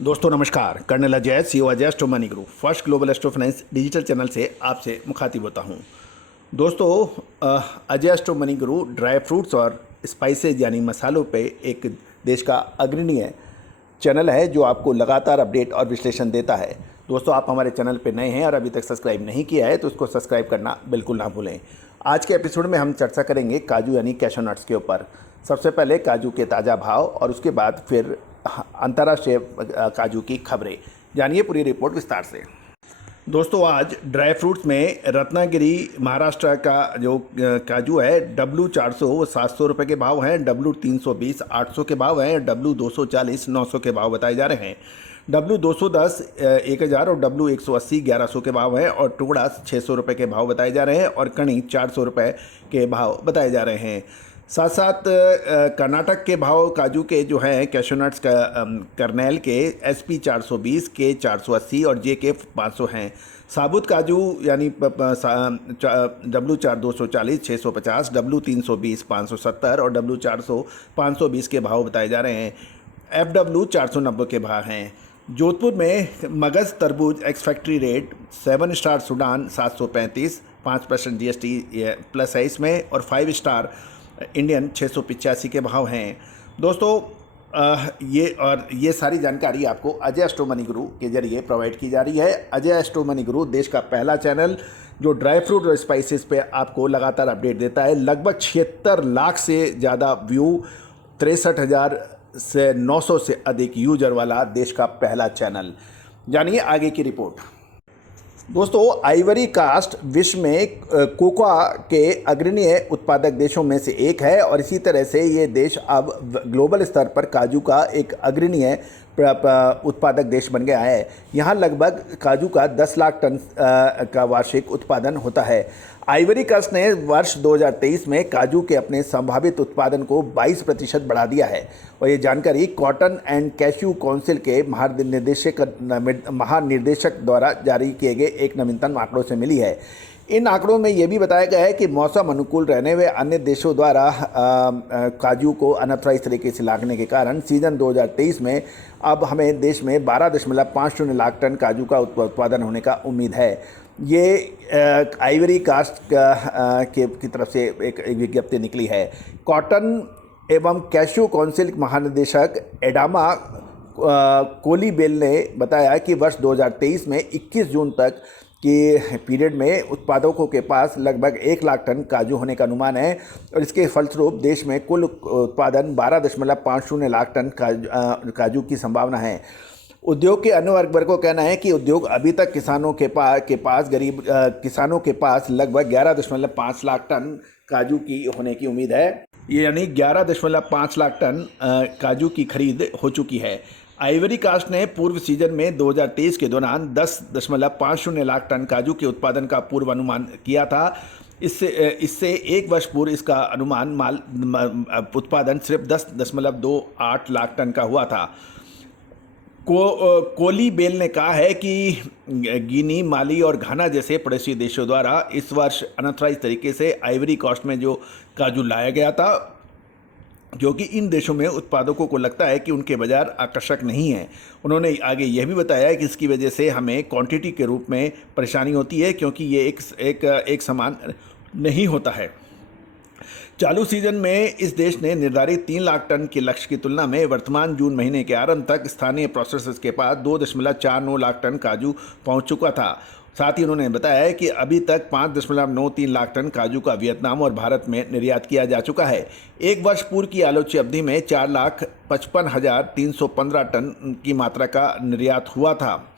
दोस्तों नमस्कार। Colonel Ajay, CEO Ajay astro money group first global astro finance digital channel से आपसे मुखातिब होता हूं। दोस्तों Ajay astro money group dry fruits और स्पाइसेज यानी मसालों पे एक देश का अग्रणी चैनल है जो आपको लगातार अपडेट और विश्लेषण देता है। दोस्तों आप हमारे चैनल पे नए हैं और अभी तक सब्सक्राइब नहीं किया है तो उसको सब्सक्राइब करना बिल्कुल ना भूलें। आज के एपिसोड में हम चर्चा करेंगे काजू यानी कैशू नट्स के ऊपर। सबसे पहले काजू के ताज़ा भाव और उसके बाद फिर अंतर्राष्ट्रीय काजू की खबरें। जानिए पूरी रिपोर्ट विस्तार से। दोस्तों आज ड्राई फ्रूट्स में रत्नागिरी महाराष्ट्र का जो काजू है W400 वो 700 रुपये के भाव हैं, W320 800 के भाव हैं, W240 900 के भाव बताए जा रहे हैं, W210 1000 और W180 1100 के भाव हैं और टुकड़ा 600 रुपये के भाव बताए जा रहे हैं और कणी 400 रुपये के भाव बताए जा रहे हैं। साथ साथ कर्नाटक के भाव काजू के जो हैं कैशू नट्स का कर्नेल के SP 420 के 480 और JK 500 हैं। साबुत काजू यानी W4 240 650, W320 570 और W400 520 के भाव बताए जा रहे हैं। FW 490 के भाव हैं। जोधपुर में मगज़ तरबूज ex factory rate 7 star Sudan 735 5% GST plus है इसमें और 5 स्टार इंडियन 685 के भाव हैं। दोस्तों ये सारी जानकारी आपको अजय एस्ट्रो मनी गुरु के जरिए प्रोवाइड की जा रही है। अजय एस्ट्रो मनी गुरु देश का पहला चैनल जो ड्राई फ्रूट और स्पाइसेस पे आपको लगातार अपडेट देता है। लगभग 76 लाख से ज़्यादा व्यू, 63,000 से 900 से अधिक यूजर वाला देश का पहला चैनल। जानिए आगे की रिपोर्ट। दोस्तों आइवरी कास्ट विश्व में कोकोआ के अग्रणी उत्पादक देशों में से एक है और इसी तरह से ये देश अब ग्लोबल स्तर पर काजू का एक अग्रणी उत्पादक देश बन गया है। यहाँ लगभग काजू का 10 लाख टन का वार्षिक उत्पादन होता है। आइवरी कोस्ट ने वर्ष 2023 में काजू के अपने संभावित उत्पादन को 22% बढ़ा दिया है और ये जानकारी कॉटन एंड कैश्यू काउंसिल के महानिर्देशक द्वारा जारी किए गए एक नवीनतम आंकड़ों से मिली है। इन आंकड़ों में यह भी बताया गया है कि मौसम अनुकूल रहने व अन्य देशों द्वारा काजू को अनऑथराइज तरीके से लाने के कारण सीजन 2023 में अब हमें देश में 12.50 लाख टन काजू का उत्पादन होने का उम्मीद है। ये आइवरी कास्ट की तरफ से एक विज्ञप्ति निकली है। कॉटन एवं कैश्यू काउंसिल महानिदेशक एडामा कोलीबेल ने बताया कि वर्ष 2023 में 21 जून तक के पीरियड में उत्पादकों के पास लगभग 1 लाख टन काजू होने का अनुमान है और इसके फलस्वरूप देश में कुल उत्पादन 12.50 लाख टन काजू की संभावना है। उद्योग के अन्य वर्ग को कहना है कि उद्योग अभी तक किसानों के पास गरीब किसानों के पास लगभग 11.5 लाख टन काजू की होने की उम्मीद है। ये यानी 11.5 लाख टन काजू की खरीद हो चुकी है। आइवरी कास्ट ने पूर्व सीजन में 2023 के दौरान 10.50 लाख टन काजू के उत्पादन का पूर्व अनुमान किया था। इससे एक वर्ष पूर्व इसका अनुमान उत्पादन सिर्फ 10.28 लाख टन का हुआ था। कोलीबेल ने कहा है कि गिनी, माली और घाना जैसे पड़ोसी देशों द्वारा इस वर्ष अनऑथराइज तरीके से आइवरी कोस्ट में जो काजू लाया गया था, क्योंकि इन देशों में उत्पादकों को लगता है कि उनके बाज़ार आकर्षक नहीं है। उन्होंने आगे यह भी बताया कि इसकी वजह से हमें क्वांटिटी के रूप में परेशानी होती है क्योंकि ये एक समान नहीं होता है। चालू सीजन में इस देश ने निर्धारित 3 लाख टन के लक्ष्य की तुलना में वर्तमान जून महीने के आरंभ तक स्थानीय प्रोसेसर्स के पास 2.49 लाख टन काजू पहुंच चुका था। साथ ही उन्होंने बताया कि अभी तक 5.93 लाख टन काजू का वियतनाम और भारत में निर्यात किया जा चुका है। एक वर्ष पूर्व की आलोच्य अवधि में 4,55,315 टन की मात्रा का निर्यात हुआ था।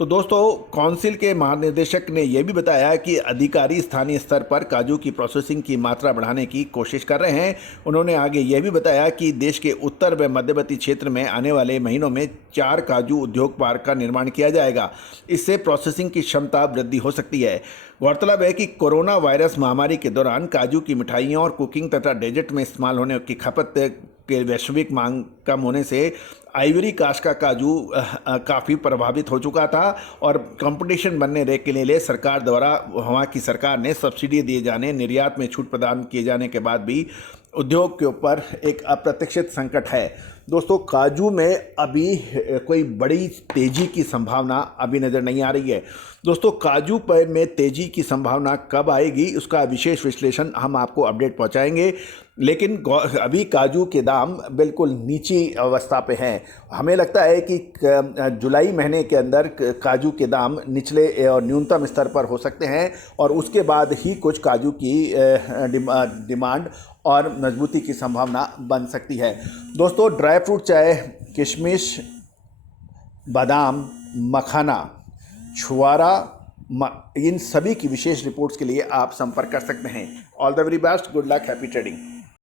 तो दोस्तों काउंसिल के महानिदेशक ने यह भी बताया कि अधिकारी स्थानीय स्तर पर काजू की प्रोसेसिंग की मात्रा बढ़ाने की कोशिश कर रहे हैं। उन्होंने आगे यह भी बताया कि देश के उत्तर व मध्यवर्ती क्षेत्र में आने वाले महीनों में 4 काजू उद्योग पार्क का निर्माण किया जाएगा। इससे प्रोसेसिंग की क्षमता वृद्धि हो सकती है। गौरतलब है कि कोरोना वायरस महामारी के दौरान काजू की मिठाइयों और कुकिंग तथा डेजर्ट में इस्तेमाल होने की खपत के वैश्विक मांग कम होने से आइवरी कास्ट का काजू काफ़ी प्रभावित हो चुका था और कंपटीशन बनने के लिए सरकार द्वारा वहाँ की सरकार ने सब्सिडी दिए जाने, निर्यात में छूट प्रदान किए जाने के बाद भी उद्योग के ऊपर एक अप्रत्याशित संकट है। दोस्तों काजू में अभी कोई बड़ी तेज़ी की संभावना अभी नज़र नहीं आ रही है। दोस्तों काजू पर में तेज़ी की संभावना कब आएगी उसका विशेष विश्लेषण हम आपको अपडेट पहुंचाएंगे, लेकिन अभी काजू के दाम बिल्कुल नीची अवस्था पे हैं। हमें लगता है कि जुलाई महीने के अंदर काजू के दाम निचले और न्यूनतम स्तर पर हो सकते हैं और उसके बाद ही कुछ काजू की डिमांड और मजबूती की संभावना बन सकती है। दोस्तों ड्राई फ्रूट चाहे किशमिश, बादाम, मखाना, छुआरा, इन सभी की विशेष रिपोर्ट्स के लिए आप संपर्क कर सकते हैं। All the very best, good luck, happy trading.